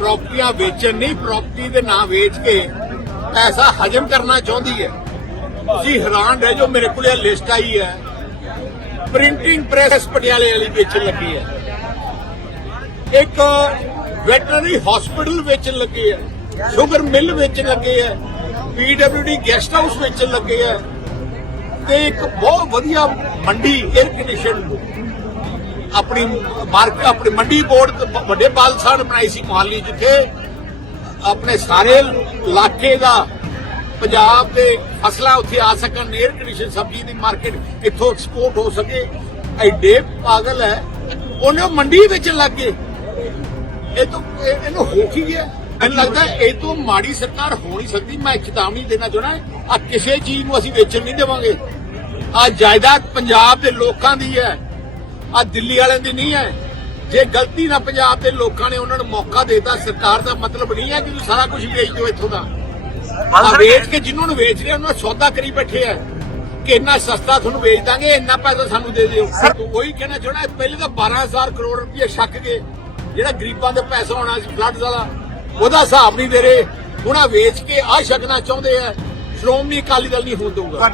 ਪ੍ਰਾਪਰਟੀਆਂ ਵੇਚਣ ਨਹੀਂ ਪ੍ਰਾਪਰਟੀ ਦੇ ਨਾਂ ਵੇਚ ਕੇ ਪੈਸਾ ਹਜਮ ਕਰਨਾ ਚਾਹੁੰਦੀ ਹੈ ਤੁਸੀਂ ਹੈਰਾਨ ਰਹਿ ਜੋ ਮੇਰੇ ਕੋਲ ਇਹ ਲਿਸਟ ਆਈ ਹੈ ਪ੍ਰਿੰਟਿੰਗ ਪ੍ਰੈਸ ਪਟਿਆਲੇ ਵਾਲੀ ਵੇਚਣ ਲੱਗੀ ਹੈ ਇੱਕ ਵੈਟਰਨਰੀ ਹਸਪੀਟਲ ਵੇਚਣ ਲੱਗੀ ਹੈ ਸ਼ੂਗਰ ਮਿਲ ਵੇਚਣ ਲੱਗੇ ਹੈ ਪੀਡਬਲਯੂਡੀ ਗੈਸਟ ਹਾਊਸ ਵੇਚਣ ਲੱਗੇ ਹੈ ਤੇ ਇੱਕ ਬਹੁਤ ਵਧੀਆ ਮੰਡੀ 에ਅਰ ਕੰਡੀਸ਼ਨ ਆਪਣੀ ਮਾਰਕ ਆਪਣੀ ਮੰਡੀ ਬੋਰਡ ਵੱਡੇ ਪਾਲਸਾਨ ਸਾਹਿਬ ਬਣਾਈ ਸੀ ਮੁਹੱਲੀ ਜਿੱਥੇ ਆਪਣੇ ਸਾਰੇ ਇਲਾਕੇ ਦਾ ਪੰਜਾਬ ਦੇ ਫਸਲਾਂ ਉੱਥੇ ਆ ਸਕਣ 에ਅਰ ਕੰਡੀਸ਼ਨ ਸਬਜ਼ੀ ਦੀ ਮਾਰਕੀਟ ਇੱਥੋਂ ਐਕਸਪੋਰਟ ਹੋ ਸਕੇ ਐਡੇ ਪਾਗਲ ਹੈ ਉਹਨੇ ਮੰਡੀ ਵਿੱਚ ਲੱਗ ਗਏ ਇਹ ਤੋਂ ਇਹਨੂੰ ਹੋ ਕੀ ਗਿਆ ਮੈਨੂੰ ਲੱਗਦਾ ਇਹ ਤੋਂ ਮਾੜੀ ਸਰਕਾਰ ਹੋ ਨਹੀਂ ਸਕਦੀ ਮੈਂ ਚੇਤਾਵਨੀ ਦੇਣਾ ਚਾਹਣਾ ਆ ਕਿਸੇ ਚੀਜ਼ ਨੂੰ ਅਸੀਂ ਵੇਚਣ ਨਹੀਂ ਦੇਵਾਂਗੇ ਆ ਜਾਇਦਾਦ ਪੰਜਾਬ ਦੇ ਲੋਕਾਂ ਦੀ ਹੈ ਆ ਦਿੱਲੀ ਵਾਲਿਆਂ ਦੀ ਨਹੀਂ ਹੈ ਜੇ ਗਲਤੀ ਨਾਲ ਪੰਜਾਬ ਦੇ ਲੋਕਾਂ ਨੇ ਉਹਨਾਂ ਨੂੰ ਮੌਕਾ ਦਿੱਤਾ ਸਰਕਾਰ ਦਾ ਮਤਲਬ ਨਹੀਂ ਹੈ ਕਿ ਤੁਸੀਂ ਸਾਰਾ ਕੁਝ ਵੇਚ ਦਿਓ ਇੱਥੋਂ ਦਾ ਆ ਵੇਚ ਕੇ ਜਿਨ੍ਹਾਂ ਨੂੰ ਵੇਚ ਰਿਹਾ ਉਹਨਾਂ ਸੌਦਾ ਕਰੀ ਬੈਠੇ ਆ ਕਿ ਇੰਨਾ ਸਸਤਾ ਤੁਹਾਨੂੰ ਵੇਚ ਦਾਂਗੇ ਇੰਨਾ ਪੈਸਾ ਸਾਨੂੰ ਦੇ ਦਿਓ ਤੂੰ ਉਹੀ ਕਹਿਣਾ ਚਾਹਣਾ ਪਹਿਲੇ ਤਾਂ 12000 ਕਰੋੜ ਰੁਪਏ ਛੱਕ ਗਏ ਜਿਹੜਾ ਗਰੀਬਾਂ ਦੇ ਪੈਸਾ ਆਉਣਾ ਸੀ ਫਲੱਡ ਵਾਲਾ ਉਹਦਾ ਹਿਸਾਬ ਨਹੀਂ ਦੇ ਰਹੇ ਉਹਨਾਂ ਵੇਚ ਕੇ ਆ ਛਕਣਾ ਚਾਹੁੰਦੇ ਆ ਸ਼੍ਰੋਮਣੀ ਅਕਾਲੀ ਦਲ ਨਹੀਂ ਹੋਣ ਦਊਗਾ